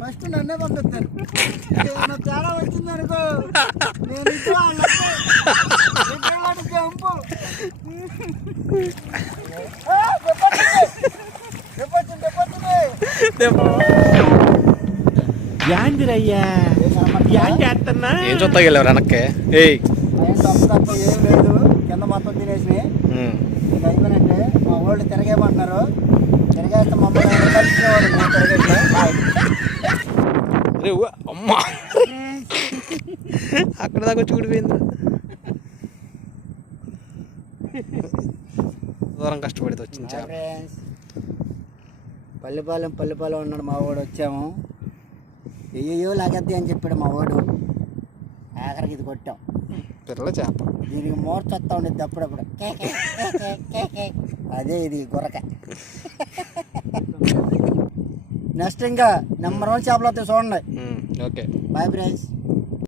First నన్నే పంపిస్తాను. తేడా వచ్చింది అనుకో నేను జంపు యాందిరయ్యా ఏం చేస్తున్నా ఏం చూస్తా వెళ్ళావు వెనక్కి? తప్ప ఏం లేదు, కింద మొత్తం తినేసి ఇంకా అయిపోయినట్టే. మా వాళ్ళు తిరగేయమంటున్నారు, తిరగేస్తే మమ్మల్ని అమ్మా అక్కడ దాకా వచ్చి ఊడిపోయింది. దూరం కష్టపడితే వచ్చింది. పల్లెపాలెం ఉన్నాడు మా వాడు. వచ్చాము, అయ్యో లాగద్ది అని చెప్పాడు మా వాడు. ఆఖరికి ఇది కొట్టాం. పిల్ల చేప దీనికి మోర్చ వస్తూ ఉండేది అప్పుడప్పుడు. అదే ఇది గురక. నెక్స్ట్ ఇంకా నెంబర్ 1 చేపలు వస్తాయి చూడండి. Okay, bye friends.